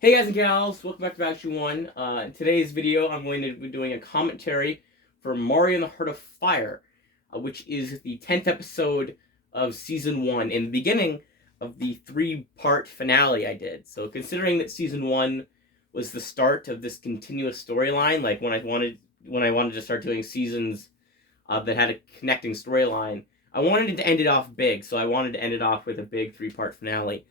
Hey guys and gals, welcome back to Battlefield 1. In today's video, I'm going to be doing a commentary for Mario and the Heart of Fire, which is the 10th episode of Season 1, and the beginning of the three-part finale I did. So considering that Season 1 was the start of this continuous storyline, like when I wanted to start doing seasons that had a connecting storyline, I wanted to end it off big, so I wanted to end it off with a big three-part finale.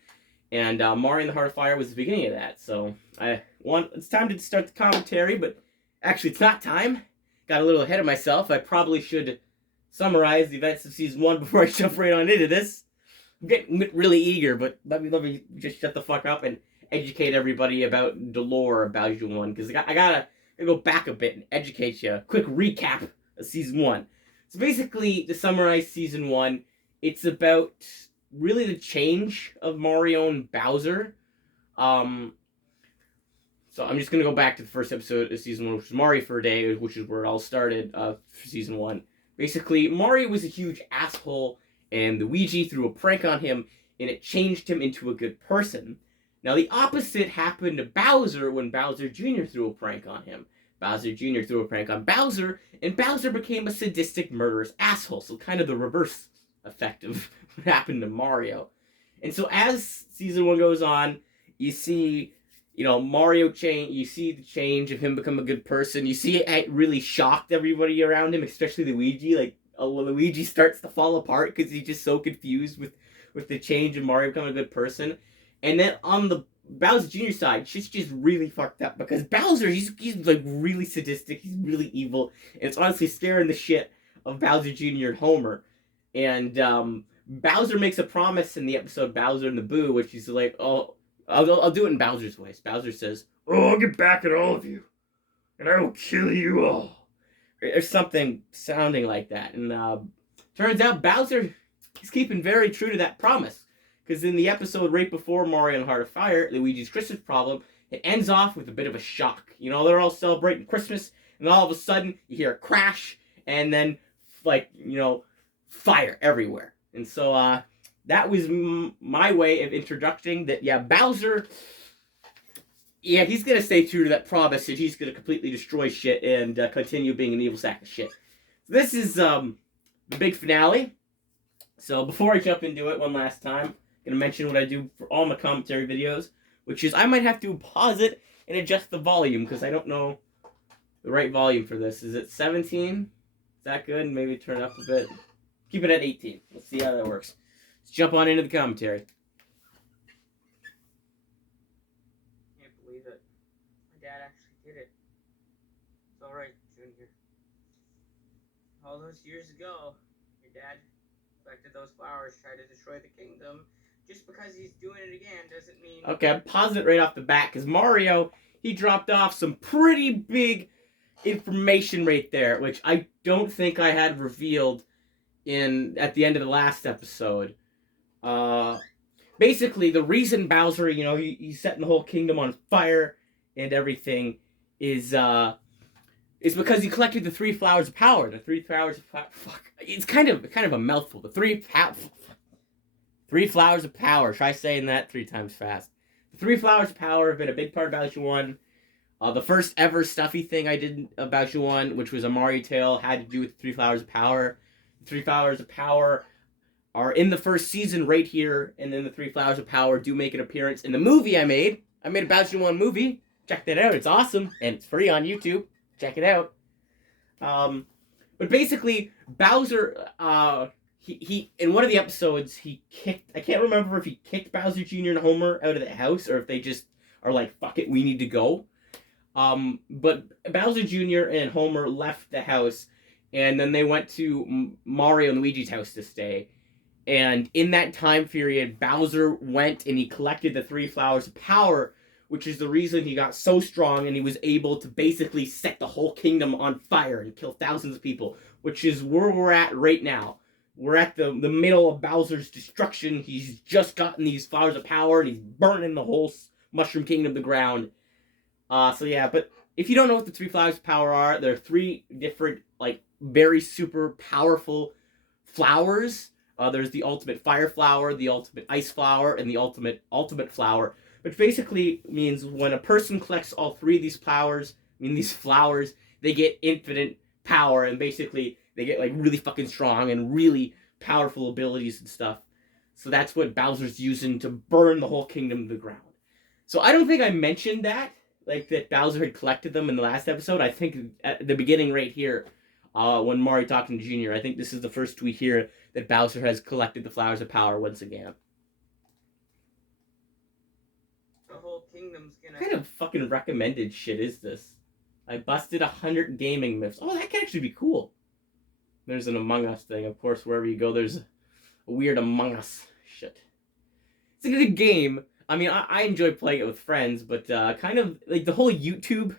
And Mario and the Heart of Fire was the beginning of that. So it's time to start the commentary, but actually it's not time. Got a little ahead of myself. I probably should summarize the events of Season 1 before I jump right on into this. I'm getting really eager, but let me just shut the fuck up and educate everybody about the lore of Battlefield 1, because I gotta go back a bit and educate you. Quick recap of Season 1. So basically, to summarize Season 1, it's about really the change of Mario and Bowser. So I'm just gonna go back to the first episode of Season 1, which was Mario for a Day, which is where it all started for Season 1. Basically, Mario was a huge asshole, and Luigi threw a prank on him, and it changed him into a good person. Now, the opposite happened to Bowser when Bowser Jr. threw a prank on him. Bowser Jr. threw a prank on Bowser, and Bowser became a sadistic, murderous asshole. So kind of the reverse effect of what happened to Mario. And so as Season 1 goes on, you see, Mario change. You see the change of him become a good person. You see it really shocked everybody around him, especially Luigi. Like, Luigi starts to fall apart because he's just so confused with the change of Mario becoming a good person. And then on the Bowser Jr. side, shit's just really fucked up because Bowser, he's like really sadistic. He's really evil. And it's honestly scaring the shit of Bowser Jr. and Homer. And Bowser makes a promise in the episode Bowser and the Boo, which he's like, "Oh, I'll do it in Bowser's voice." Bowser says, "Oh, I'll get back at all of you, and I will kill you all," or something sounding like that. And turns out Bowser is keeping very true to that promise, because in the episode right before Mario and Heart of Fire, Luigi's Christmas problem, it ends off with a bit of a shock. They're all celebrating Christmas, and all of a sudden you hear a crash, and then fire everywhere. And so that was my way of introducing that. Yeah, Bowser, yeah, he's gonna stay true to that promise, and he's gonna completely destroy shit and continue being an evil sack of shit. So this is the big finale. So before I jump into it one last time, I'm gonna mention what I do for all my commentary videos, which is I might have to pause it and adjust the volume because I don't know the right volume for this. Is it 17? Is that good? Maybe turn it up a bit. Keep it at 18. Let's see how that works. Let's jump on into the commentary. Can't believe it. My dad actually did it. It's alright, Junior. All those years ago, your dad collected those flowers, tried to destroy the kingdom. Just because he's doing it again doesn't mean... Okay, I'm pausing it right off the bat, because Mario, he dropped off some pretty big information right there, which I don't think I had revealed at the end of the last episode. Basically, the reason Bowser, he's setting the whole kingdom on fire and everything is because he collected the three flowers of power. The three flowers of fuck. It's kind of a mouthful. The three flowers of power. Try saying that 3 times fast. The three flowers of power have been a big part of Battlefield 1. The first ever stuffy thing I did about Battlefield 1, which was a Mario tale, had to do with the three flowers of power. The three flowers of power are in the first season right here, and then the three flowers of power do make an appearance in the movie I made. I made a Battlefield 1 movie. Check that out. It's awesome, and it's free on YouTube. Check it out. But basically, Bowser, he in one of the episodes, he kicked... I can't remember if he kicked Bowser Jr. and Homer out of the house, or if they just are like, fuck it, we need to go. But Bowser Jr. and Homer left the house, and then they went to Mario and Luigi's house to stay. And in that time period, Bowser went and he collected the three flowers of power, which is the reason he got so strong and he was able to basically set the whole kingdom on fire and kill thousands of people, which is where we're at right now. We're at the middle of Bowser's destruction. He's just gotten these flowers of power and he's burning the whole Mushroom Kingdom to the ground. So yeah, but if you don't know what the three flowers of power are, there are 3 different, very super powerful flowers. There's the ultimate fire flower, the ultimate ice flower, and the ultimate flower. which basically means when a person collects all three of these flowers, they get infinite power, and basically they get like really fucking strong and really powerful abilities and stuff. So that's what Bowser's using to burn the whole kingdom to the ground. So I don't think I mentioned that, like that Bowser had collected them in the last episode. I think at the beginning right here, when Mario talking to Junior, I think this is the first tweet here that Bowser has collected the flowers of power once again. The whole kingdom's gonna. What kind of fucking recommended shit is this? I busted 100 gaming myths. Oh, that could actually be cool. There's an Among Us thing. Of course, wherever you go, there's a weird Among Us shit. It's a good game. I mean, I enjoy playing it with friends, but kind of like the whole YouTube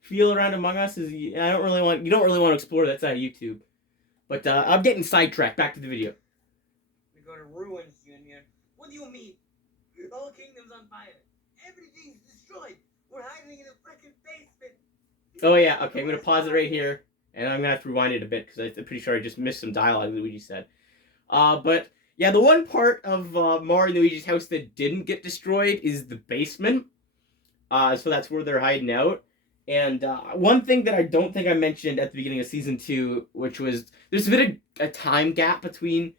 feel around Among Us is you don't really want to explore that side of YouTube. But I'm getting sidetracked. Back to the video. We go to ruins, Junior. What do you mean? The whole kingdom's on fire. Everything's destroyed. We're hiding in a freaking basement. Oh yeah, okay. I'm gonna pause it right here, and I'm gonna have to rewind it a bit because I'm pretty sure I just missed some dialogue that Luigi said. But yeah, the one part of Mario and Luigi's house that didn't get destroyed is the basement. So that's where they're hiding out. And one thing that I don't think I mentioned at the beginning of Season 2, which was there's a bit of a time gap between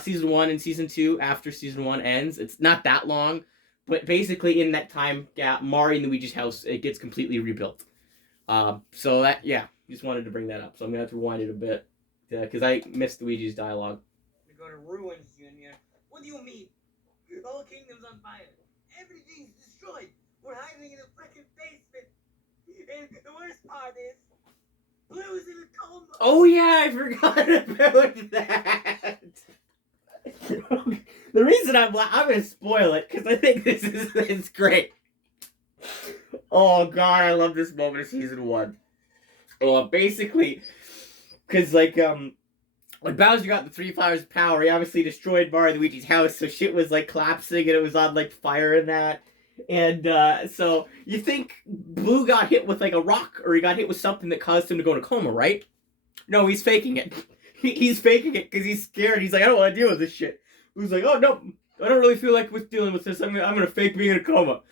Season 1 and Season 2 after Season 1 ends. It's not that long, but basically in that time gap, Mario and Luigi's house, it gets completely rebuilt. So that, yeah, just wanted to bring that up. So I'm going to have to rewind it a bit because I missed Luigi's dialogue. We go to ruins, Junior. What do you mean? The whole kingdom's on fire. Everything's destroyed. We're hiding in a freaking basement. And the worst part is, Blue's in a coma. Oh yeah, I forgot about that. The reason I'm gonna spoil it because I think it's great. Oh god, I love this moment of Season 1. Basically, because like when Bowser got the 3 flowers of power, he obviously destroyed Mario and Luigi's house, so shit was like collapsing and it was on like fire and that. And so you think Blue got hit with like a rock or he got hit with something that caused him to go into coma, right? No, he's faking it. He's faking it because he's scared. He's like, I don't want to deal with this shit. Blue's like, oh no, I don't really feel like dealing with this. I'm gonna fake being in a coma.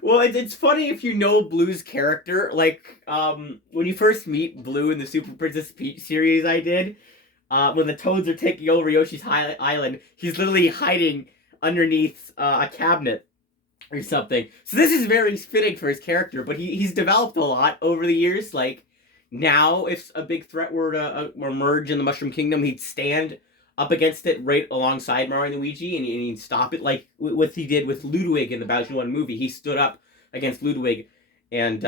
Well, it's funny if you know Blue's character. Like when you first meet Blue in the Super Princess Peach series I did, when the Toads are taking over Yoshi's Island, he's literally hiding underneath a cabinet or something. So this is very fitting for his character, but he's developed a lot over the years. Like now, if a big threat were to emerge in the Mushroom Kingdom, he'd stand up against it right alongside Mario and Luigi, and he'd stop it like what he did with Ludwig in the Bowser 1 movie. He stood up against Ludwig, and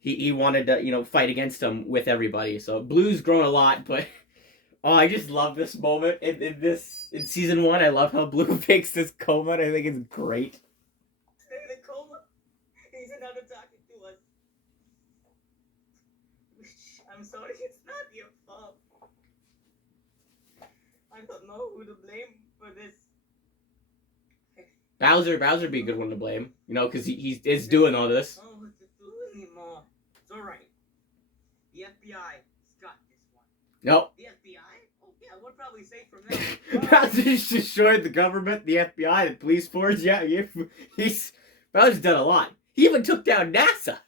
he wanted to fight against him with everybody. So Blue's grown a lot, but oh, I just love this moment in Season 1. I love how Blue fakes this coma, and I think it's great. In the coma, he's another talking to us. I'm sorry, it's not your fault. I don't know who to blame for this. Bowser be a good one to blame, because he's doing all this. Oh, what to do anymore? It's alright. The FBI's got this one. Nope. The FBI? Oh yeah, we're probably safe from them. Bowser's destroyed the government, the FBI, the police force. Yeah, Bowser's done a lot. He even took down NASA.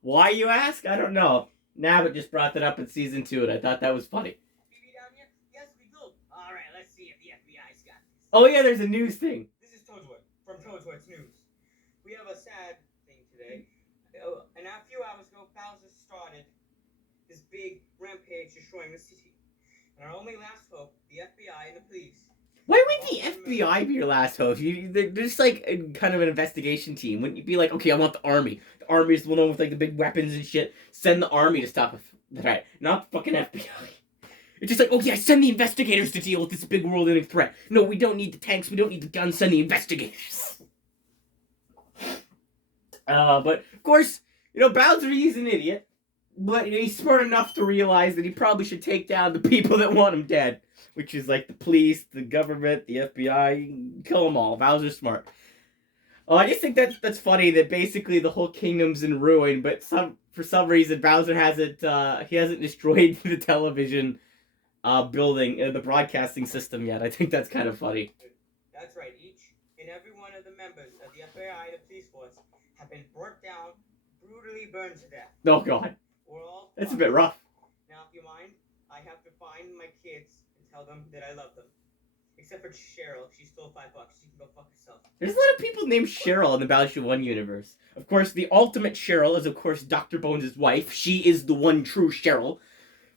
Why, you ask? I don't know. Nabbit just brought that up in Season 2, and I thought that was funny. TV down here? Yes, we do. Alright, let's see if the FBI's got this. Oh yeah, there's a news thing. This is Toadswood from Toadswood's News. We have a sad thing today. And a few hours ago, Bowser started this big rampage destroying the city. And our only last hope, the FBI and the police. Why would the FBI be your last hope? They're just like kind of an investigation team. Wouldn't you be like, okay, I want the army. The army is the one with like the big weapons and shit. Send the army to stop the threat, not the fucking FBI. It's just like, okay, send the investigators to deal with this big world-ending threat. No, we don't need the tanks. We don't need the guns. Send the investigators. But of course, Bowser, he's an idiot. But he's smart enough to realize that he probably should take down the people that want him dead. Which is like the police, the government, the FBI. Kill them all. Bowser's smart. I just think that's funny that basically the whole kingdom's in ruin, but for some reason Bowser hasn't destroyed the television building, the broadcasting system yet. I think that's kind of funny. That's right. Each and every one of the members of the FBI, the police force, have been brought down, brutally burned to death. Oh God, We're all that's a fucked. bit rough. Now, if you mind, I have to find my kids and tell them that I love them. Except for Cheryl, she stole $5. She can go fuck herself. There's a lot of people named Cheryl in the Battleship 1 universe. Of course, the ultimate Cheryl is, of course, Dr. Bones' wife. She is the one true Cheryl.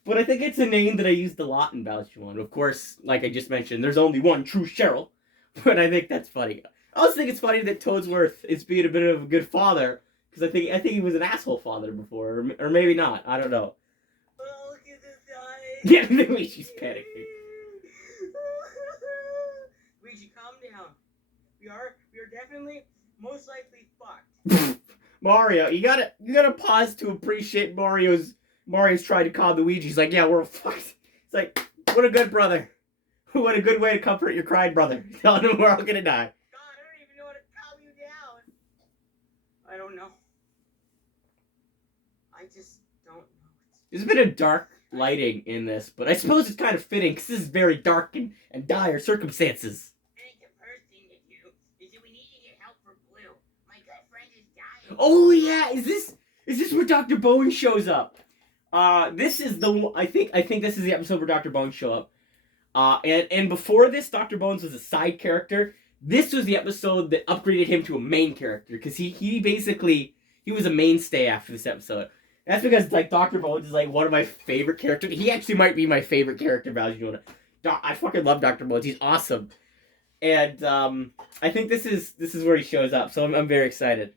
But I think it's a name that I used a lot in Battleship 1. Of course, like I just mentioned, there's only one true Cheryl. But I think that's funny. I also think it's funny that Toadsworth is being a bit of a good father. Because I think he was an asshole father before. Or maybe not. I don't know. Oh, look at this guy. Yeah, the way she's panicking. Luigi, calm down. We are definitely most likely fucked. Mario, you gotta pause to appreciate Mario's trying to calm Luigi. He's like, yeah, we're fucked. It's like, what a good brother. What a good way to comfort your crying brother. Telling him we're all gonna die. God, I don't even know how to calm you down. I don't know. I just don't know. There's a bit of dark lighting in this, but I suppose it's kind of fitting because this is very dark and dire circumstances. I think the first thing to do is that we need to get help for Blue. My good friend is dying. Oh yeah, is this where Dr. Bones shows up? This is I think this is the episode where Dr. Bones show up. And before this, Dr. Bones was a side character. This was the episode that upgraded him to a main character because he basically was a mainstay after this episode. That's because like Dr. Bones is like one of my favorite characters. He actually might be my favorite character, Valjean. I fucking love Dr. Bones. He's awesome. And I think this is where he shows up. So I'm very excited.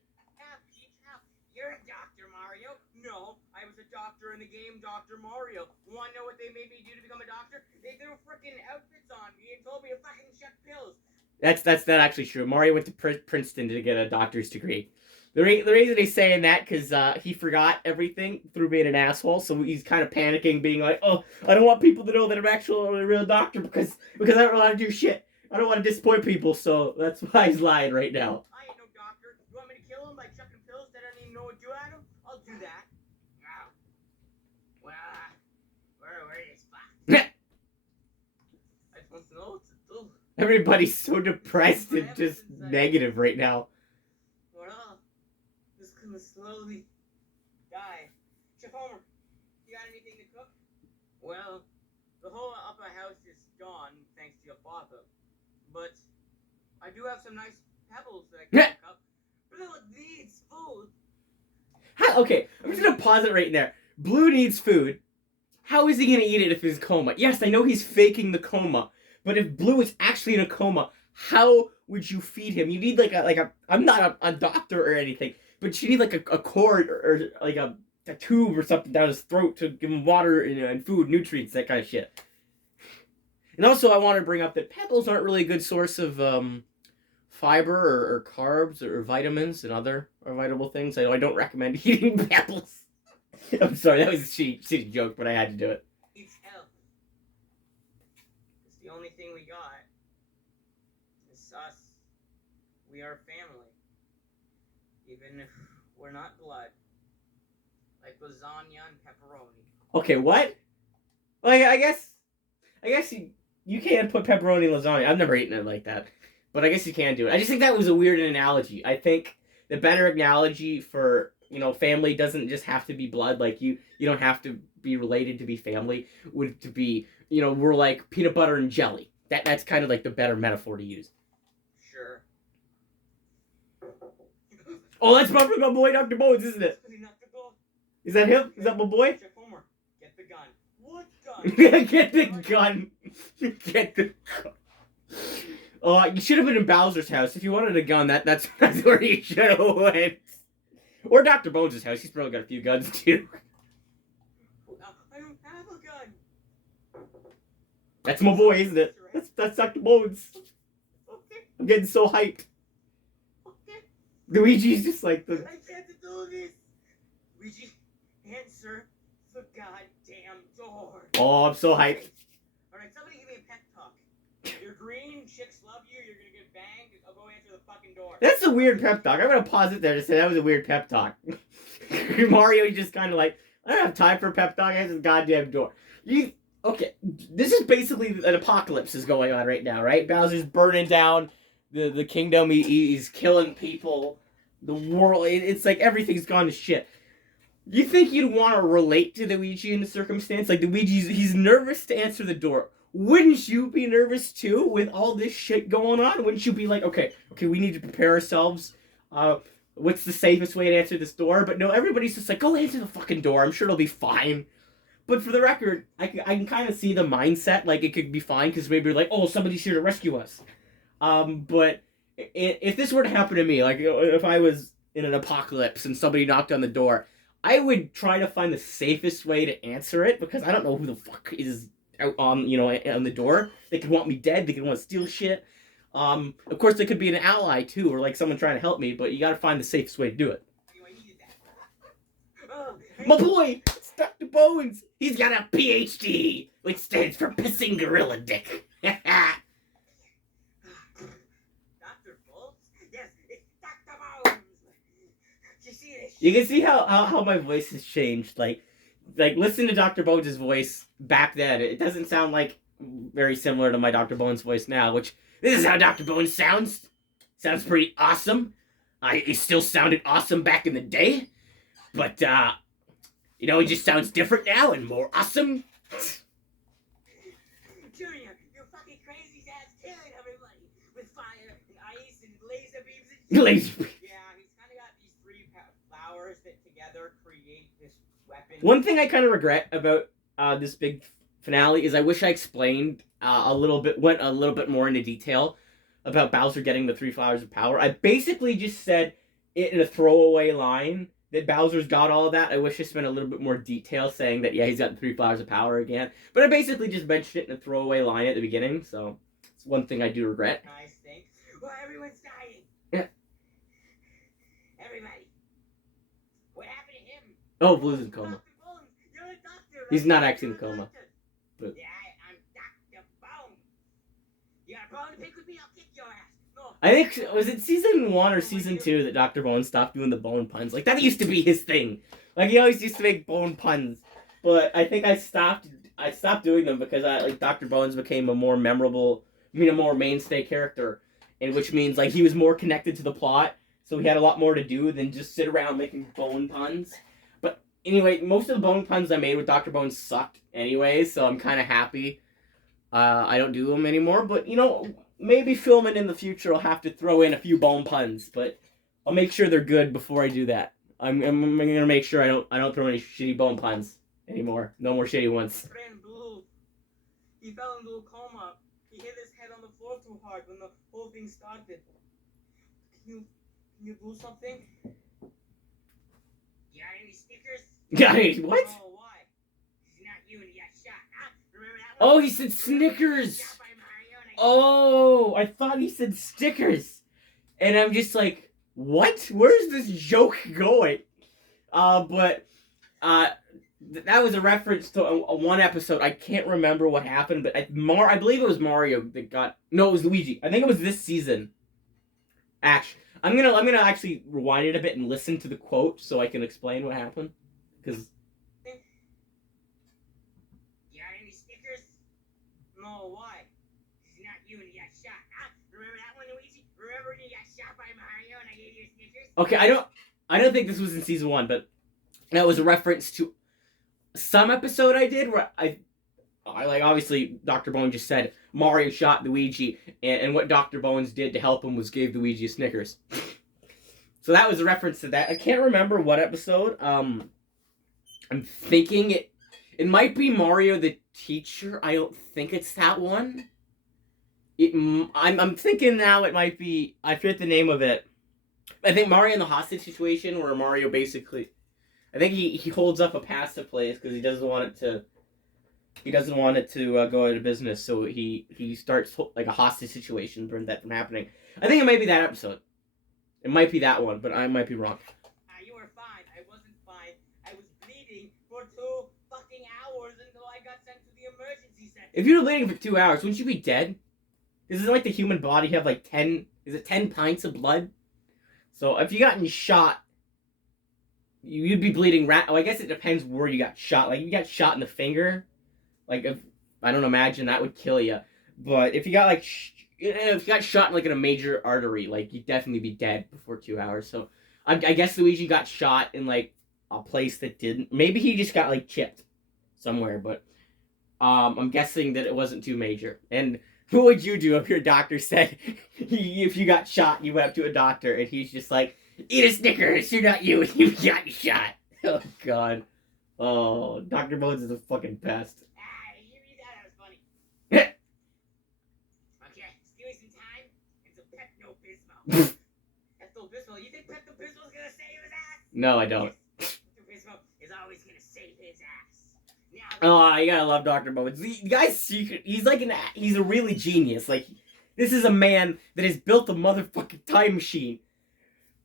You're a Dr. Mario. No, I was a doctor in the game Dr. Mario. Want to know what they made me do to become a doctor? They threw freaking outfits on me and told me to fucking chuck pills. That's not actually true. Mario went to Princeton to get a doctor's degree. The reason he's saying that because he forgot everything through being an asshole, so he's kind of panicking, being like, "Oh, I don't want people to know that I'm actually a real doctor because I don't know how to do shit. I don't want to disappoint people, so that's why he's lying right now." I ain't no doctor. You want me to kill him by chucking pills that I don't even know what to do at him? I'll do that. Wow. Well, where is fuck? I don't know what to do. Everybody's so depressed and just negative right now. Well, this gonna slowly die. Chef Homer, you got anything to cook? Well, the whole upper house is gone thanks to your father. But I do have some nice pebbles that I can cook up. Blue needs food. Okay, I'm just gonna pause it right there. Blue needs food. How is he gonna eat it if he's in coma? Yes, I know he's faking the coma, but if Blue is actually in a coma, how would you feed him? You need like a I'm not a doctor or anything, but you need like a cord or like a tube or something down his throat to give him water and food, nutrients, that kind of shit. And also, I want to bring up that pebbles aren't really a good source of fiber or carbs or vitamins and other vital things. I don't recommend eating pebbles. I'm sorry, that was a shitty joke, but I had to do it. Needs help. It's the only thing we got. It's us. We are family. Even if we're not blood. Like lasagna and pepperoni. Okay, what? Like, I guess you can't put pepperoni in lasagna. I've never eaten it like that. But I guess you can do it. I just think that was a weird analogy. I think the better analogy for, family doesn't just have to be blood. Like, you don't have to be related to be family. Would to be, we're like peanut butter and jelly. That's kind of like the better metaphor to use. Sure. Oh, that's probably my boy Dr. Bones, isn't it? Is that him? Is that my boy? Chef Homer, get the gun. What gun? Get the gun. Get the gun. You should have been in Bowser's house. If you wanted a gun, that's where you should have went. Or Dr. Bones' house. He's probably got a few guns too. I don't have a gun. That's my boy, isn't it? That's Dr. Bones. Okay. I'm getting so hyped. Okay. Luigi's just like the. I can't do this. Luigi, answer the goddamn door. Oh, I'm so hyped. Alright, somebody give me a pep talk. You're green, chicks love you, you're gonna get banged, I'll go answer the fucking door. That's a weird pep talk. I'm gonna pause it there to say that was a weird pep talk. Mario's just kind of like, I don't have time for a pep talk. Answer the goddamn door. okay, this is basically an apocalypse is going on right now, right? Bowser's burning down the kingdom. He's killing people. The world. It's like everything's gone to shit. You think you'd want to relate to Luigi in the circumstance? Like he's nervous to answer the door. Wouldn't you be nervous too with all this shit going on? Wouldn't you be like, okay, we need to prepare ourselves. What's the safest way to answer this door? But no, everybody's just like, go answer the fucking door. I'm sure it'll be fine. But for the record, I can kind of see the mindset. Like, it could be fine because maybe you're like, oh, somebody's here to rescue us. But if this were to happen to me, like if I was in an apocalypse and somebody knocked on the door, I would try to find the safest way to answer it because I don't know who the fuck is out on the door. They could want me dead. They could want to steal shit. Of course, they could be an ally too, or like someone trying to help me. But you got to find the safest way to do it. My boy, it's Dr. Bones. He's got a PhD, which stands for pissing gorilla dick. Dr. Bones? Yes, it's Dr. Bones. You see this? You can see how my voice has changed. Like listen to Dr. Bones' voice back then. It doesn't sound like very similar to my Dr. Bones voice now, which this is how Dr. Bones sounds. Sounds pretty awesome. He still sounded awesome back in the day. But, he just sounds different now and more awesome. Junior, you fucking crazy ass killing everybody with fire and ice and laser beams and Laser. Yeah, he's kind of got these three powers that together create this weapon. One thing I kind of regret about this big finale is I wish I explained went a little bit more into detail about Bowser getting the 3 flowers of power. I basically just said it in a throwaway line that Bowser's got all of that. I wish I spent a little bit more detail saying that, yeah, he's got the 3 flowers of power again. But I basically just mentioned it in a throwaway line at the beginning, so it's one thing I do regret. Nice thing. Well, everyone's dying. Yeah. Everybody. What happened to him? Oh, Blue's in coma. Dr. Bones, you're a doctor, right? He's not actually in You're a coma. doctor. But... Yeah, I'm Dr. Bones. You got a bone to pick with me? I'll kick your ass. No. I think, was it season 1 or season 2 that Dr. Bones stopped doing the bone puns? Like, that used to be his thing. Like, he always used to make bone puns. But I think I stopped doing them because Dr. Bones became a more mainstay character. And which means, like, he was more connected to the plot, so he had a lot more to do than just sit around making bone puns. But anyway, most of the bone puns I made with Dr. Bones sucked anyway, so I'm kind of happy I don't do them anymore. But, maybe filming in the future I'll have to throw in a few bone puns, but I'll make sure they're good before I do that. I'm gonna make sure I don't throw any shitty bone puns anymore. No more shitty ones. Friend Blue, he fell into a coma. He hit his head on the floor too hard when the whole thing started. Can you do something? You got any Snickers? Guys, what? Oh, why? It's not you and you got shot. Huh? Remember that one? Oh, he said Snickers. Shot by Mario and I- Oh, I thought he said stickers. And I'm just like, what? Where's this joke going? But that was a reference to a one episode. I can't remember what happened, but I believe it was Mario that got... No, it was Luigi. I think it was this season. Actually, I'm gonna actually rewind it a bit and listen to the quote so I can explain what happened. Because... You got any Snickers? No, why? It's not you and you got shot. Huh? Remember that one, Luigi? Remember when you got shot by Mario and I gave you a Snickers? Okay, I don't think this was in season 1, but that was a reference to some episode I did where I like, obviously Dr. Bones just said Mario shot Luigi, and what Dr. Bones did to help him was gave Luigi a Snickers. So that was a reference to that. I can't remember what episode. I'm thinking it might be Mario the Teacher. I don't think it's that one. I'm thinking now it might be, I forget the name of it. I think Mario in the hostage situation where Mario basically, I think he holds up a pasta place because he doesn't want it to go out of business. So he starts like a hostage situation to prevent that from happening. I think it might be that episode. It might be that one, but I might be wrong. You were fine. I wasn't fine. I was bleeding for 2 fucking hours until I got sent to the emergency center. If you were bleeding for 2 hours, wouldn't you be dead? Isn't like the human body have like 10 pints of blood? So if you gotten shot, you'd be bleeding. I guess it depends where you got shot. Like, if you got shot in the finger, like if I don't imagine that would kill you. But if you got like, if you got shot in like in a major artery, like you'd definitely be dead before 2 hours. So I guess Luigi got shot in like a place that didn't. Maybe he just got like chipped somewhere, but I'm guessing that it wasn't too major. And what would you do if your doctor said if you got shot, you went up to a doctor and he's just like, eat a Snickers, you're not you, you got shot. Oh God. Oh, Dr. Bones is the fucking best. You thought that was funny. Okay, give me some time and some Pepto-Bismol. Pepto-Bismol, you think Pepto-Bismol's gonna save his ass? No, I don't. Yes. Pepto-Bismol is always gonna save his ass. Now, Oh, you gotta love Dr. Bones. The guy's secret. He's like he's a really genius. Like, this is a man that has built a motherfucking time machine.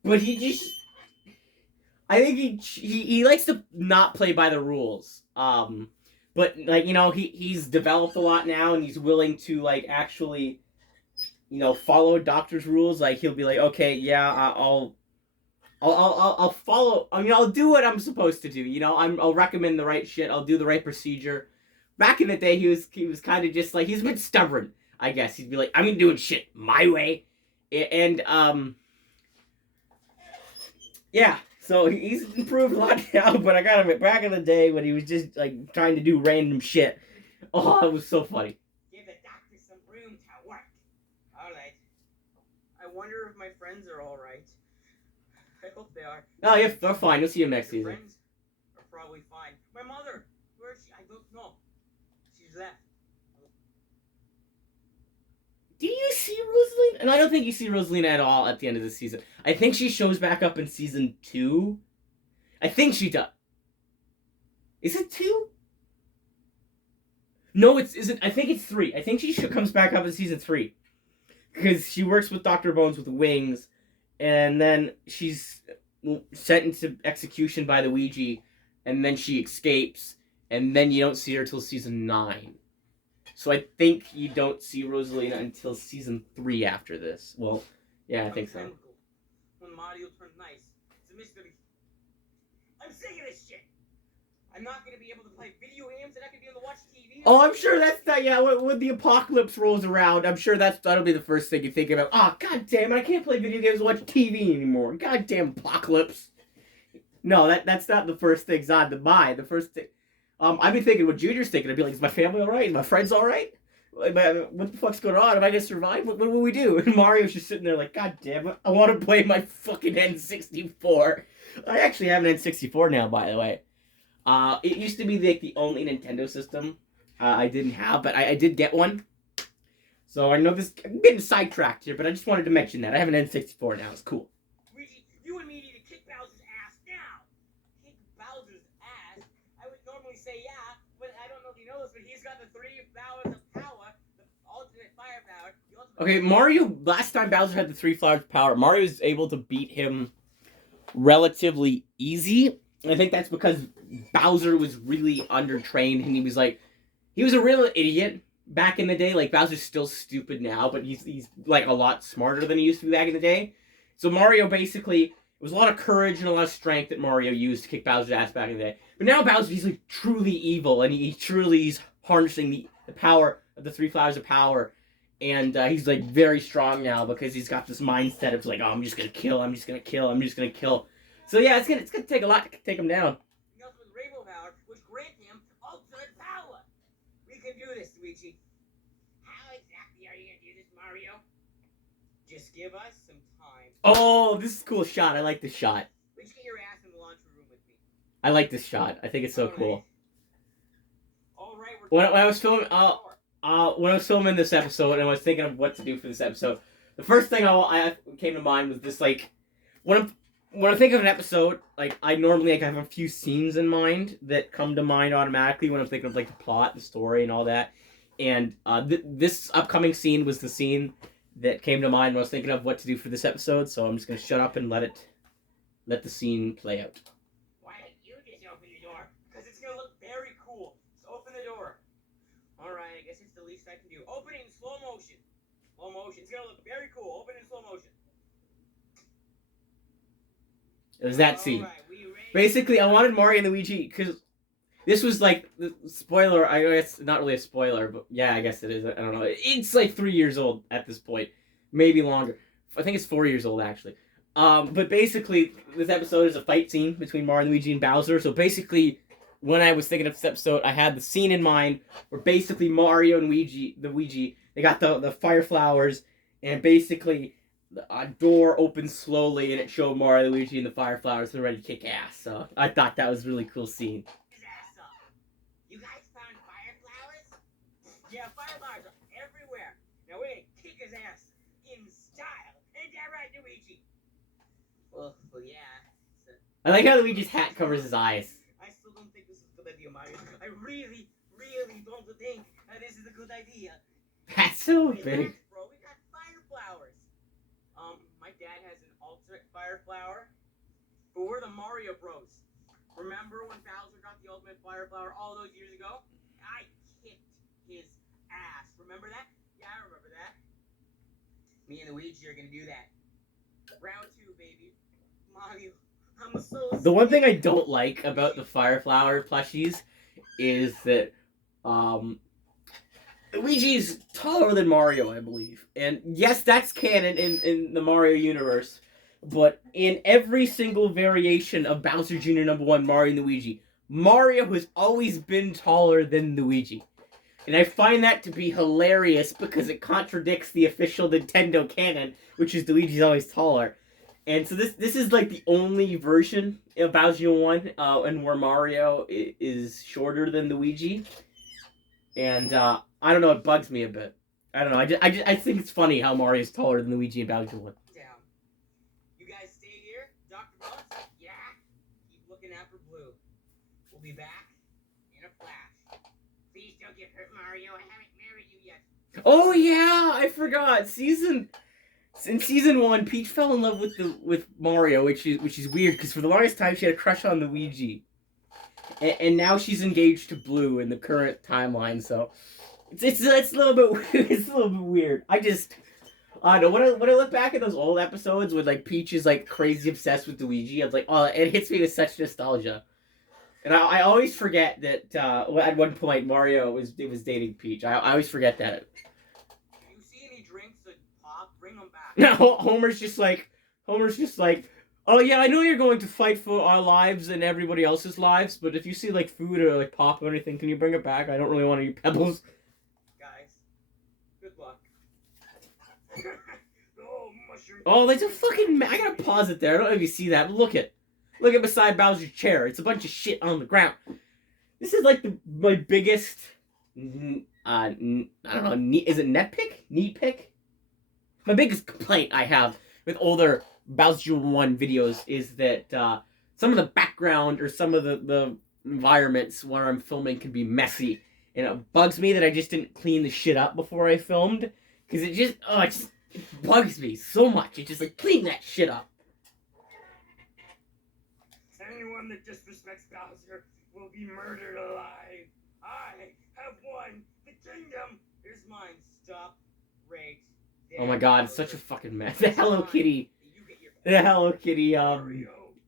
But he just, I think he likes to not play by the rules. But like, you know, he's developed a lot now, and he's willing to like actually, you know, follow a doctor's rules. Like, he'll be like, okay, yeah, I'll follow. I mean, I'll do what I'm supposed to do. You know, I'll recommend the right shit. I'll do the right procedure. Back in the day, he was kind of just like, he's a bit stubborn, I guess. He'd be like, I'm doing shit my way, and yeah. So he's improved a lot now. But I got him back in the day when he was just like trying to do random shit. Oh, it was so funny. give the doctor some room to work. Alright. I wonder if my friends are alright. I hope they are. No, yeah, they're fine. You'll see him next Your season. friends are probably fine. My mother, where is she? I don't know. She's left. Do you see Rosalina? And I don't think you see Rosalina at all at the end of the season. I think she shows back up in season 2. I think she does. Is it 2? No, is it? I think it's 3. I think she comes back up in season 3 because she works with Dr. Bones with wings, and then she's sent into execution by the Ouija, and then she escapes, and then you don't see her till season 9. So I think you don't see Rosalina until season 3 after this. Well, yeah, I think so. When Mario turned nice. It's a mystery. I'm sick of this shit. I'm not gonna be able to play video games. I'm not gonna be able to watch TV. Oh, I'm sure that's that. Yeah, when the apocalypse rolls around, I'm sure that'll be the first thing you think about. Oh, god damn it! I can't play video games and watch TV anymore. God damn apocalypse. No, that's not the first things on the mind. The first thing, I'd be thinking what Junior's thinking. I'd be like, is my family all right? Is my friends all right? What the fuck's going on? Am I gonna survive? What will we do? And Mario's just sitting there like, god damn it! I want to play my fucking N64. I actually have an N64 now, by the way. It used to be like the only Nintendo system I didn't have, but I did get one. So I know this. I'm getting sidetracked here, but I just wanted to mention that I have an N64 now. It's cool. Luigi, you and me need to kick Bowser's ass now. Kick Bowser's ass? I would normally say yeah, but I don't know if you know this, but he's got the 3 powers of power, the alternate firepower. Okay, Mario. Last time Bowser had the 3 flowers of power, Mario was able to beat him relatively easy. I think that's because Bowser was really undertrained, and he was a real idiot back in the day. Like, Bowser's still stupid now, but he's like a lot smarter than he used to be back in the day. So Mario basically, it was a lot of courage and a lot of strength that Mario used to kick Bowser's ass back in the day. But now Bowser, he's like truly evil, and he's harnessing the power of the 3 flowers of power. And he's like very strong now because he's got this mindset of like, oh, I'm just gonna kill. So yeah, it's gonna take a lot to take him down. He also has Rainbow Power, which grants him ultimate power. We can do this, Luigi. How exactly are you gonna do this, Mario? Just give us some time. Oh, this is a cool shot. I like this shot. Let's get your ass in the laundry room with me. I like this shot. I think it's so cool. All right. When I was filming this episode and I was thinking of what to do for this episode, the first thing I came to mind was this, like, when I think of an episode, like, I normally have a few scenes in mind that come to mind automatically when I'm thinking of like the plot, the story, and all that. And this upcoming scene was the scene that came to mind when I was thinking of what to do for this episode. So I'm just gonna shut up and let the scene play out. Why don't you just open the door? Because it's gonna look very cool. So open the door. All right, I guess it's the least I can do. Open it in slow motion. Slow motion. It's gonna look very cool. Open it in slow motion. It was that scene. Right, Basically, I wanted Mario and Luigi because This was like the spoiler. I guess not really a spoiler, but yeah, I guess it is. I don't know. It's like 3 years old at this point, maybe longer. I think it's 4 years old actually. But basically, this episode is a fight scene between Mario, Luigi, and Bowser. So basically, when I was thinking of this episode, I had the scene in mind where basically Mario and Luigi, they got the fire flowers, and basically a door opens slowly, and it showed Mario, Luigi, and the fire flowers. They're ready to kick ass. So I thought that was a really cool scene. His ass up. You guys found fire flowers? Yeah, fire flowers are everywhere. Now we're gonna kick his ass in style. Ain't that right, Luigi? Well, yeah. I like how Luigi's hat covers his eyes. I still don't think this is a good idea, Mario. I really, really don't think this is a good idea. That's so Hey, big. relax, bro. We got fire flowers. My dad has an alternate fire flower, but we're the Mario Bros. Remember when Bowser got the ultimate fire flower all those years ago? I kicked his ass. Remember that? Yeah, I remember that. Me and Luigi are gonna do that. Round 2, baby. Mario, I'm so scared. The one thing I don't like about the fire flower plushies is that Luigi's taller than Mario, I believe. And yes, that's canon in the Mario universe. But in every single variation of Bowser Jr. #1, Mario and Luigi, Mario has always been taller than Luigi. And I find that to be hilarious because it contradicts the official Nintendo canon, which is Luigi's always taller. And so this is like the only version of Bowser 1 and where Mario is shorter than Luigi. And I don't know, it bugs me a bit. I don't know, I think it's funny how Mario's taller than Luigi and Bowser 1. Down. You guys stay here. Dr. Bones? Yeah? Keep looking out for Blue. We'll be back in a flash. Please don't get hurt, Mario. I haven't married you yet. Oh yeah, I forgot. In season 1, Peach fell in love with Mario, which is weird because for the longest time she had a crush on Luigi, and now she's engaged to Blue in the current timeline. So it's a little bit it's a little bit weird. I don't know when I look back at those old episodes when like Peach is like crazy obsessed with Luigi, I'm like, oh, it hits me with such nostalgia. And I always forget that at one point Mario was dating Peach. I always forget that. If you see any drinks that pop, bring them back. No, Homer's just like, oh yeah, I know you're going to fight for our lives and everybody else's lives, but if you see like food or like pop or anything, can you bring it back? I don't really want to eat pebbles. Guys, good luck. Oh, mushroom. Oh, there's a fucking. I gotta pause it there. I don't know if you see that, but look at beside Bowser's chair. It's a bunch of shit on the ground. This is like my biggest. I don't know. Is it Neat pick? My biggest complaint I have with older Bowser 1 videos is that some of the background or some of the environments where I'm filming can be messy, and it bugs me that I just didn't clean the shit up before I filmed, because it bugs me so much. It's just like, clean that shit up. Anyone that disrespects Bowser will be murdered alive. I have won. The kingdom is mine. Stop right there. Oh my god, it's such a fucking mess. The Hello Kitty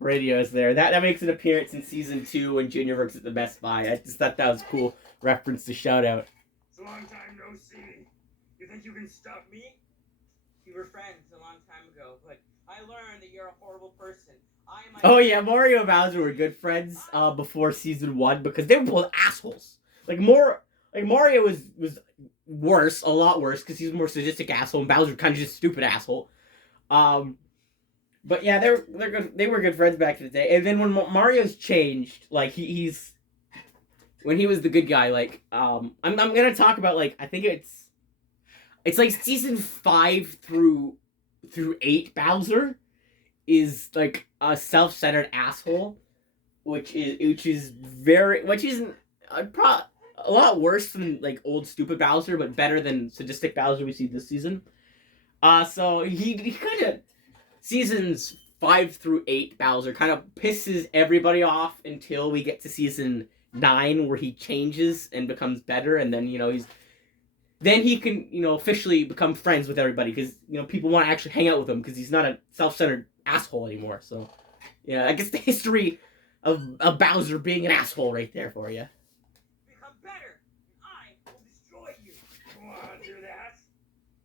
radio is there. That makes an appearance in season 2 when Junior works at the Best Buy. I just thought that was a cool reference to shout out. It's a long time no see. You think you can stop me? We were friends a long time ago, but I learned that you're a horrible person. Oh yeah, Mario and Bowser were good friends before season 1 because they were both assholes. Mario was worse, a lot worse, because he's a more sadistic asshole, and Bowser kind of just a stupid asshole. But yeah, they're good. They were good friends back in the day. And then when Mario's changed, like he's when he was the good guy, like I'm gonna talk about like I think it's like season 5 through 8. Bowser is like a self-centered asshole, which is a lot worse than like old stupid Bowser, but better than sadistic Bowser we see this season. So he kind of seasons 5 through 8 Bowser kind of pisses everybody off until we get to season 9 where he changes and becomes better, and then he can officially become friends with everybody because people want to actually hang out with him because he's not a self-centered asshole anymore. So yeah, I guess the history of Bowser being an asshole right there for you. Become better, and I will destroy you. Come on, do that.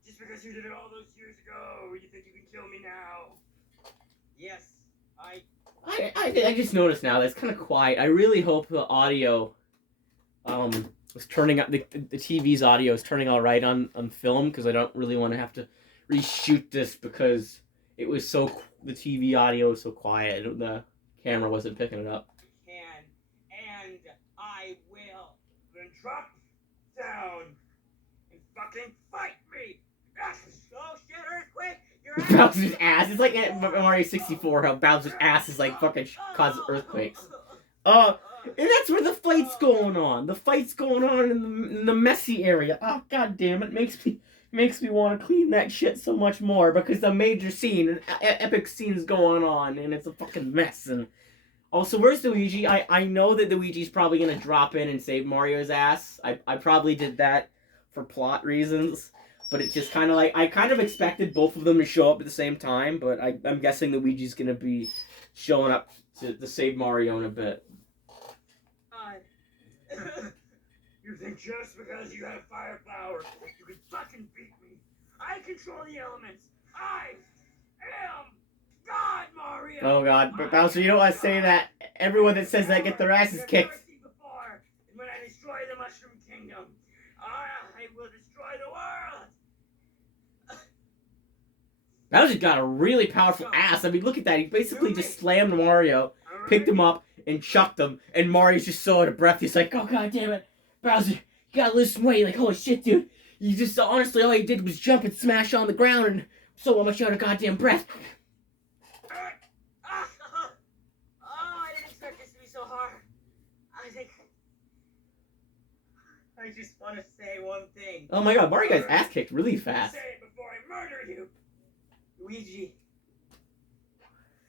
Just because you did it all those years ago, you think you can kill me now? Yes, I just noticed now that it's kind of quiet. I really hope the audio was turning up, the TV's audio is turning all right on film, because I don't really want to have to reshoot this because it was the TV audio was so quiet. The camera wasn't picking it up. can, and I will. Then drop down and fucking fight me. Oh shit, earthquake! Your ass. Bowser's ass. It's like at Mario 64, how Bowser's ass is like fucking causes earthquakes. And that's where the fight's going on. The fight's going on in the messy area. Oh, god damn it. Makes me want to clean that shit so much more, because the major scene, an epic scene's going on, and it's a fucking mess. And also, where's Luigi? I know that Luigi's probably going to drop in and save Mario's ass. I probably did that for plot reasons. But it's just kind of like, I kind of expected both of them to show up at the same time, but I'm guessing Luigi's going to be showing up to save Mario in a bit. You think just because you have fire power, you can fucking beat me? I control the elements. I am God, Mario. Oh god, but Bowser, you don't want to say that. Everyone that says that get their asses kicked. Before, and when I destroy the Mushroom Kingdom, I will destroy the world. Bowser got a really powerful ass. I mean, look at that. He basically just slammed Mario, picked him up, and chucked him. And Mario's just so out of breath. He's like, oh god damn it. Bowser, you gotta lose some weight. Like, holy shit, dude. You just, honestly, all you did was jump and smash on the ground, and so much out of goddamn breath. I didn't expect this to be so hard. I just want to say one thing. Oh my god, Mario got his ass kicked really fast. Say it before I murder you. Luigi,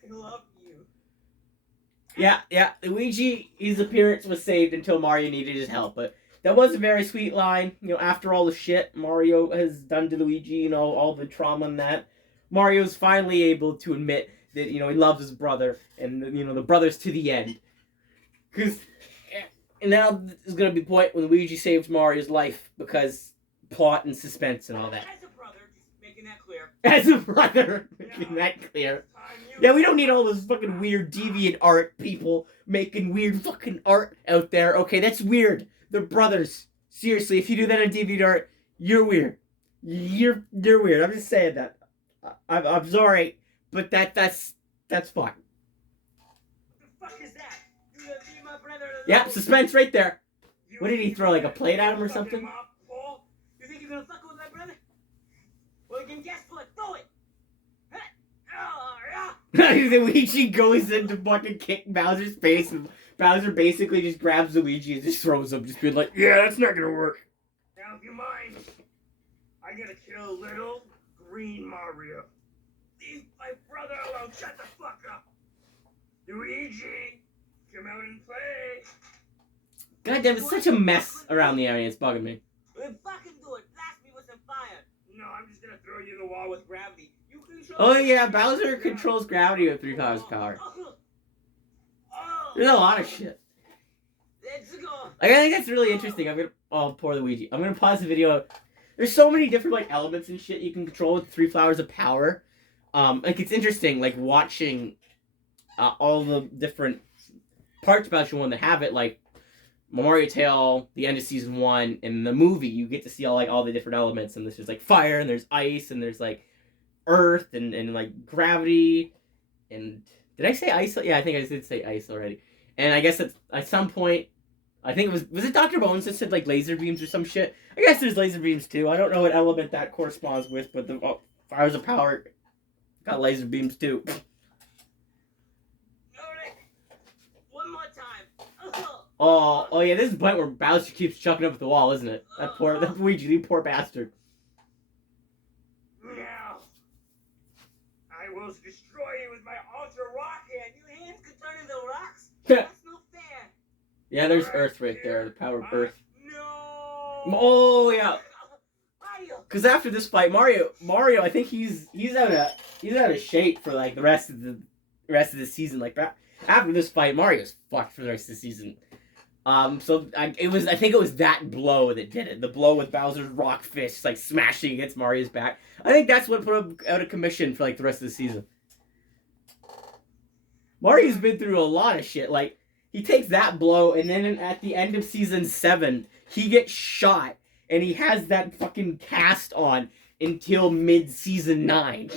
I love you. Yeah, Luigi, his appearance was saved until Mario needed his help, but that was a very sweet line. You know, after all the shit Mario has done to Luigi, you know, all the trauma and that, Mario's finally able to admit that, you know, he loves his brother, and, you know, the brothers to the end. Because, and now is going to be the point when Luigi saves Mario's life, because plot and suspense and all that. As a brother, just making that clear. As a brother, making that clear. Yeah, we don't need all those fucking weird deviant art people making weird fucking art out there. Okay, that's weird. They're brothers. Seriously, if you do that on deviant art, you're weird. You're weird. I'm just saying that. I'm sorry, but that's fine. What the fuck is that? You gonna be my brother alone? Yep, suspense right there. What did he throw, like a plate at him or something? You think you're gonna fuck with my brother? Well, you can guess what? Throw it. Luigi goes in to fucking kick Bowser's face, and Bowser basically just grabs Luigi and just throws him, just being like, yeah, that's not gonna work. Now, if you mind, I gotta kill little green Mario. Leave my brother alone. Shut the fuck up. Luigi, come out and play. God damn, it's such a mess around the area. It's bugging me. Then fucking do it. Blast me with some fire. No, I'm just gonna throw you in the wall with Gravity. You control. Oh yeah, Bowser controls gravity with 3 times power. Oh. There's a lot of shit. Let's go. Like, I think that's really interesting. Poor Luigi. I'm gonna pause the video. There's so many different like elements and shit you can control with 3 flowers of power. Like it's interesting, like watching all the different parts about Bowser 1 that have it, like Mario Tale, the end of season 1, in the movie, you get to see all the different elements, and there's like fire, and there's ice, and there's like earth, and like gravity, and did I say ice? Yeah, I think I did say ice already. And I guess at some point, I think it was it Dr. Bones that said like laser beams or some shit? I guess there's laser beams too. I don't know what element that corresponds with, but the fires of power got laser beams too. One more time. Oh yeah, this is the point where Bowser keeps chucking up at the wall, isn't it? That Luigi, you poor bastard. Now, I will destroy you with my Ultra Rock Hand. Your hands could turn into rocks? Yeah. That's no fair. Yeah, there's Earth right there, the power of Earth. No. Oh yeah, Mario. because after this fight, Mario, I think he's out of shape for like the rest of the season. Like After this fight, Mario's fucked for the rest of the season. I think it was that blow that did it. The blow with Bowser's rock fist, like smashing against Mario's back. I think that's what put him out of commission for like the rest of the season. Mario's been through a lot of shit. Like, he takes that blow, and then at the end of season 7, he gets shot, and he has that fucking cast on until mid-season 9.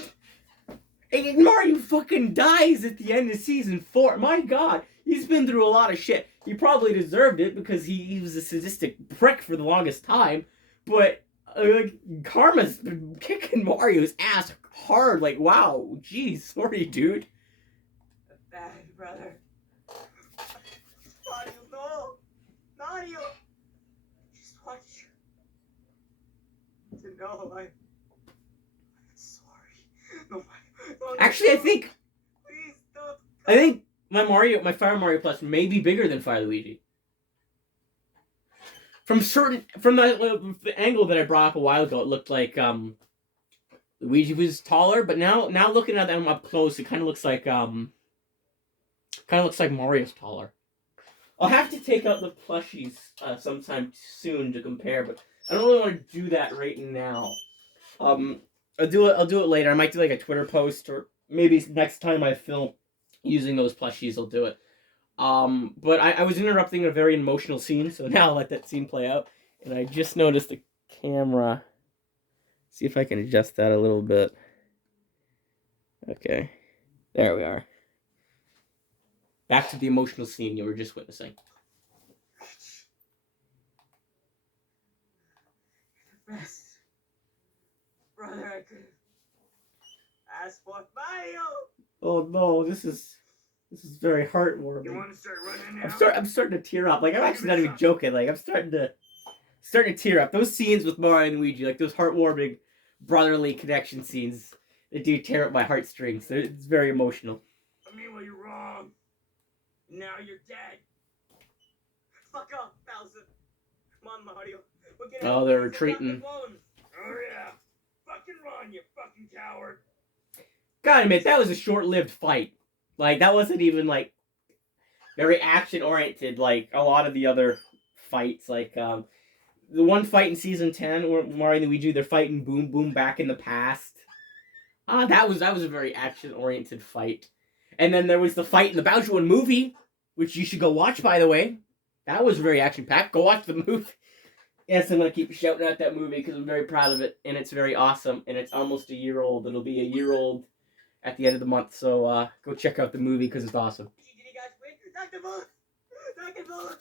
And Mario fucking dies at the end of season 4. My god, he's been through a lot of shit. He probably deserved it because he was a sadistic prick for the longest time, but Karma's been kicking Mario's ass hard. Like, wow, geez, sorry, dude. Bad brother. Mario, no! Mario! I just want you to know I'm sorry. No, Actually, I think please don't. my Fire Mario Plus may be bigger than Fire Luigi. From the angle that I brought up a while ago, it looked like Luigi was taller, but now looking at them up close, it kind of looks like Mario's taller. I'll have to take out the plushies sometime soon to compare, but I don't really want to do that right now. I'll do it later. I might do like a Twitter post, or maybe next time I film using those plushies, I'll do it. But I was interrupting a very emotional scene, so now I'll let that scene play out. And I just noticed the camera. See if I can adjust that a little bit. Okay. There we are. Back to the emotional scene you were just witnessing. The best brother I could ask for. Mario! Oh no, this is very heartwarming. You want to start running now? I'm starting to tear up. Like, I'm actually not even joking. Like, I'm starting to tear up. Those scenes with Mario and Luigi, like those heartwarming brotherly connection scenes, they do tear up my heartstrings. It's very emotional. I mean, well, you're wrong. Now you're dead. Fuck off, Bowser. Come on, Mario. Oh, they're retreating. Oh yeah. Fucking run, you fucking coward. Gotta admit, that was a short-lived fight. Like, that wasn't even, like, very action-oriented like a lot of the other fights. Like, the one fight in Season 10 where Mario and Luigi, they're fighting Boom Boom back in the past. That was a very action-oriented fight. And then there was the fight in the Bowser 1 movie, which you should go watch, by the way. That was very action-packed. Go watch the movie. Yes, I'm going to keep shouting out that movie because I'm very proud of it, and it's very awesome, and it's almost a year old. It'll be a year old at the end of the month, so go check out the movie because it's awesome. Did you guys win? Dr. Bones! Dr. Bones!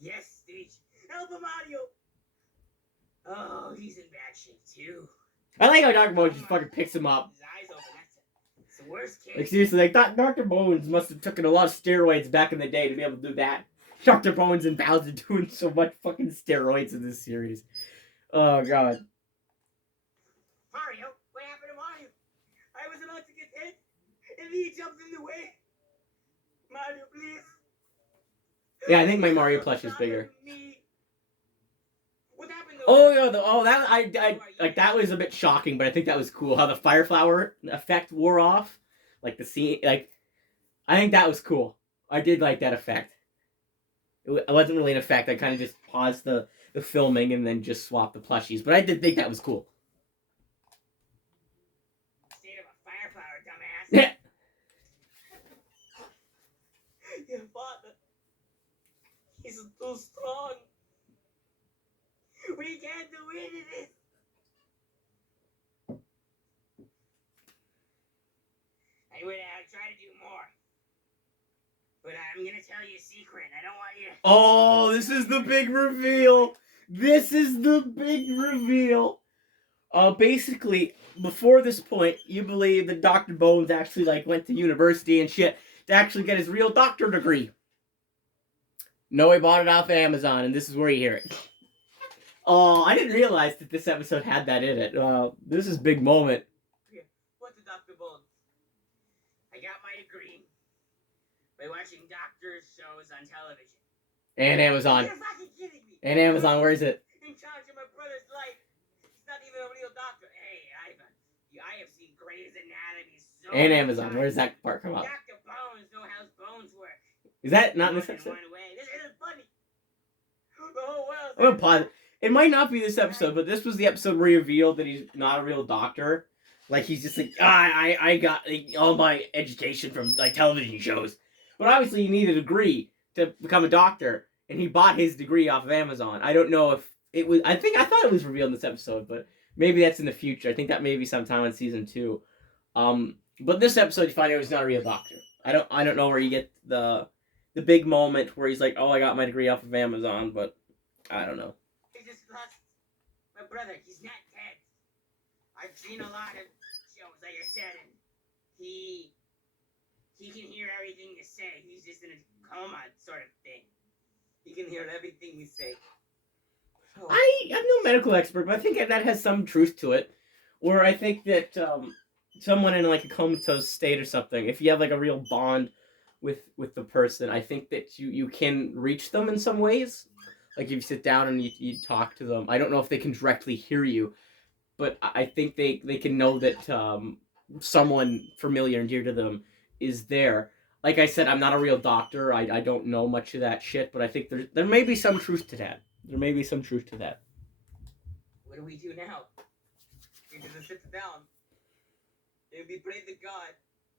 Yes, Stitch. Help him, Mario! Oh, he's in bad shape, too. I like how Dr. Bones just fucking picks him up. His eyes open. That's the worst case. Like, seriously, like, Dr. Bones must have taken a lot of steroids back in the day to be able to do that. Dr. Bones and Bowser doing so much fucking steroids in this series. Oh, God. Mario? What happened to Mario? I was about to get hit, and he jumped in the way. Mario, please. Yeah, I think my Mario plush is bigger. What happened to Oh, yeah, that was a bit shocking, but I think that was cool. How the fire flower effect wore off. Like, the scene, like, I think that was cool. I did like that effect. It wasn't really an effect. I kind of just paused the filming and then just swapped the plushies. But I did think that was cool. State of a fire flower, dumbass. Your father. He's too strong. We can't do anything. I would try to do more. But I'm gonna tell you a secret. I don't want you to... Oh, this is the big reveal. This is the big reveal. Basically, before this point, you believe that Dr. Bones actually, like, went to university and shit to actually get his real doctor degree. No, he bought it off Amazon, and this is where you hear it. Oh, I didn't realize that this episode had that in it. This is a big moment. What's the Dr. Bones? I got my degree by watching doctor shows on television. And Amazon. You're fucking kidding me. And Amazon, where is it? In charge of my brother's life. He's not even a real doctor. Hey, I have seen Grey's Anatomy so And many Amazon, times. where does that part come up? Dr. Bones know how Is that not in this Fucking episode? went away. This isn't funny. The whole world. I'm gonna pause. It might not be this episode, but this was the episode where he revealed that he's not a real doctor. Like, he's just like, I got like, all my education from like television shows. But obviously, you need a degree to become a doctor, and he bought his degree off of Amazon. I don't know if it was. I thought it was revealed in this episode, but maybe that's in the future. I think that may be sometime in season 2. But this episode, you find out he's not a real doctor. I don't know where you get the big moment where he's like, oh, I got my degree off of Amazon, but I don't know. I just lost my brother. He's not dead. I've seen a lot of shows, like I said, and he can hear everything you say. He's just in a coma sort of thing. He can hear everything you say. So, I'm no medical expert, but I think that has some truth to it. Or I think that someone in like a comatose state or something, if you have like a real bond with the person, I think that you can reach them in some ways. Like if you sit down and you talk to them. I don't know if they can directly hear you, but I think they can know that someone familiar and dear to them is there. Like I said, I'm not a real doctor. I don't know much of that shit, but I think there may be some truth to that. There may be some truth to that. what do we do now? We just sit down and we pray to God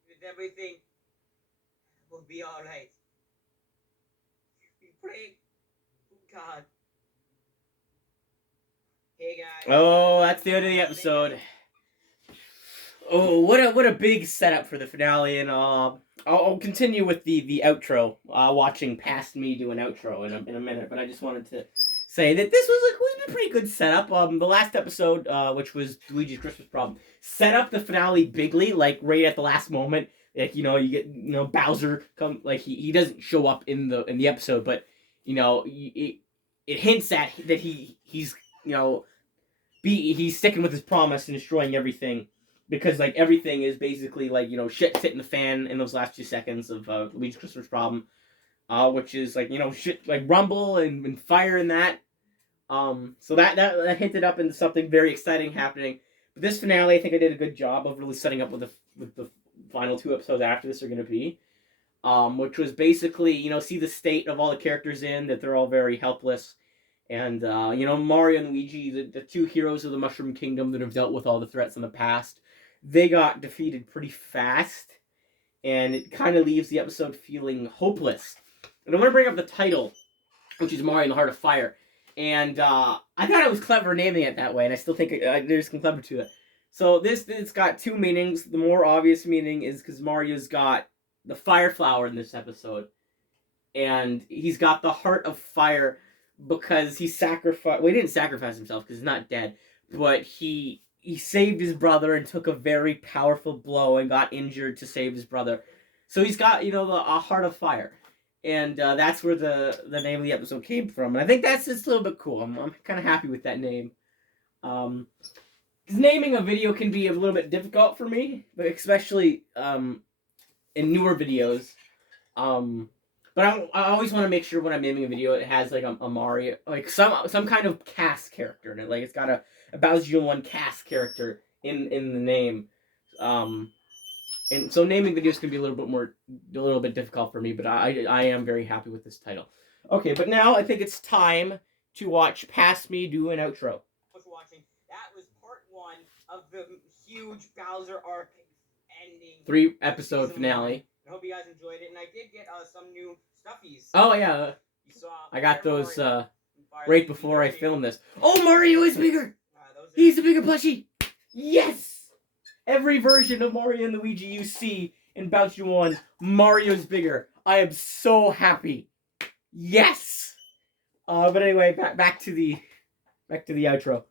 that everything will be all right. We pray to God. Hey guys. Oh, that's the end of the episode. Oh, what a big setup for the finale, and I'll continue with the outro. Watching past me do an outro in a minute, but I just wanted to say that this was a pretty good setup. The last episode, which was Luigi's Christmas Problem, set up the finale bigly, like right at the last moment. Like you get Bowser come, like he doesn't show up in the episode, but it hints at that he's he's sticking with his promise and destroying everything. Because, like, everything is basically, like, shit hitting the fan in those last 2 seconds of Luigi's Christmas Problem. Which is, like, shit, like, rumble and fire in that. So that hinted up into something very exciting happening. But this finale, I think I did a good job of really setting up what the final 2 episodes after this are going to be. Which was basically, see the state of all the characters in, that they're all very helpless. And, Mario and Luigi, the 2 heroes of the Mushroom Kingdom that have dealt with all the threats in the past, they got defeated pretty fast, and it kind of leaves the episode feeling hopeless. And I want to bring up the title, which is Mario in the Heart of Fire. And I thought it was clever naming it that way, and I still think there's some clever to it. So it's got 2 meanings. The more obvious meaning is because Mario's got the Fire Flower in this episode, and he's got the Heart of Fire because he sacrificed... Well, he didn't sacrifice himself because he's not dead, but he saved his brother and took a very powerful blow and got injured to save his brother. So he's got, a Heart of Fire. And that's where the name of the episode came from. And I think that's just a little bit cool. I'm kind of happy with that name. Because naming a video can be a little bit difficult for me, but especially in newer videos. But I always want to make sure when I'm naming a video, it has like a Mario, like some kind of cast character in it. Like it's got a Bowser 1 cast character in the name. And so naming videos can be a little bit difficult for me, but I am very happy with this title. Okay, but now I think it's time to watch Past Me do an outro. Was watching. That was part 1 of the huge Bowser arc ending. 3 episode finale. I hope you guys enjoyed it, and I did get some new stuffies. Oh yeah, You saw. I got those Mario, right before I filmed this. Oh, Mario is bigger. He's a bigger plushie. Yes. Every version of Mario and Luigi you see in Bowser 1, Mario's bigger. I am so happy. Yes. But anyway, back to the outro.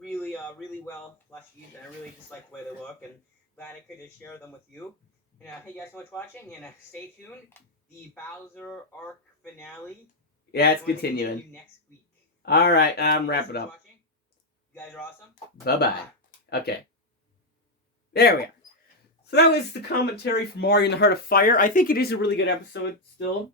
Really well plushies, and I really just like the way they look, and glad I could just share them with you. And thank you guys so much for watching, and stay tuned. The Bowser arc finale. Yeah, it's going to continuing. continue next week. All right, wrap Thanks it for up. watching. You guys are awesome. Bye-bye. Okay. There we are. So that was the commentary for Mario in the Heart of Fire. I think it is a really good episode still.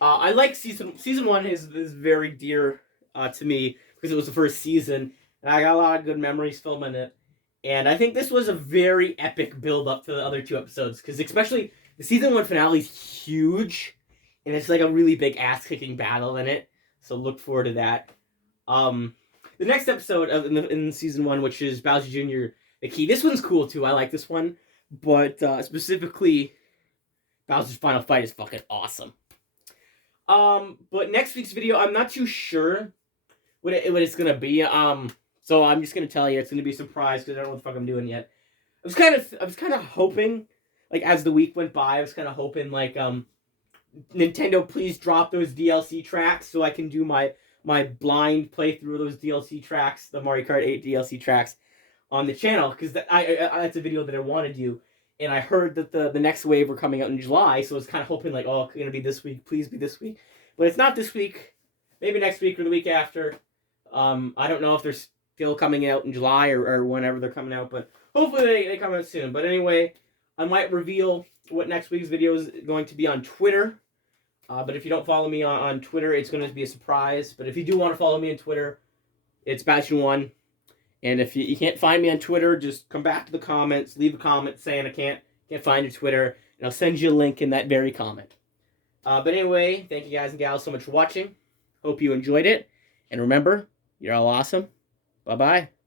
I like season 1 is very dear to me because it was the first season. And I got a lot of good memories filming it. And I think this was a very epic build up to the other 2 episodes because especially the season 1 finale is huge. and it's like a really big ass kicking battle in it. So look forward to that. The next episode of in season 1, which is Bowser Jr. the Key. This one's cool too. I like this one, but specifically, Bowser's final fight is fucking awesome. But next week's video, I'm not too sure what it's gonna be. So I'm just gonna tell you it's gonna be a surprise because I don't know what the fuck I'm doing yet. I was kind of hoping, like as the week went by, I was kind of hoping like Nintendo, please drop those DLC tracks so I can do my blind playthrough of those DLC tracks, the Mario Kart 8 DLC tracks, on the channel, because that's a video that I want to do. And I heard that the next wave were coming out in July, so I was kind of hoping like, oh, it's gonna be this week, please be this week. But it's not this week. Maybe next week or the week after. I don't know if they're still coming out in July or whenever they're coming out, but hopefully they come out soon. But anyway, I might reveal what next week's video is going to be on Twitter. But if you don't follow me on Twitter, it's going to be a surprise. But if you do want to follow me on Twitter, it's Bastion1. And if you can't find me on Twitter, just come back to the comments, leave a comment saying I can't find your Twitter, and I'll send you a link in that very comment. But anyway, thank you guys and gals so much for watching. Hope you enjoyed it. And remember, you're all awesome. Bye-bye.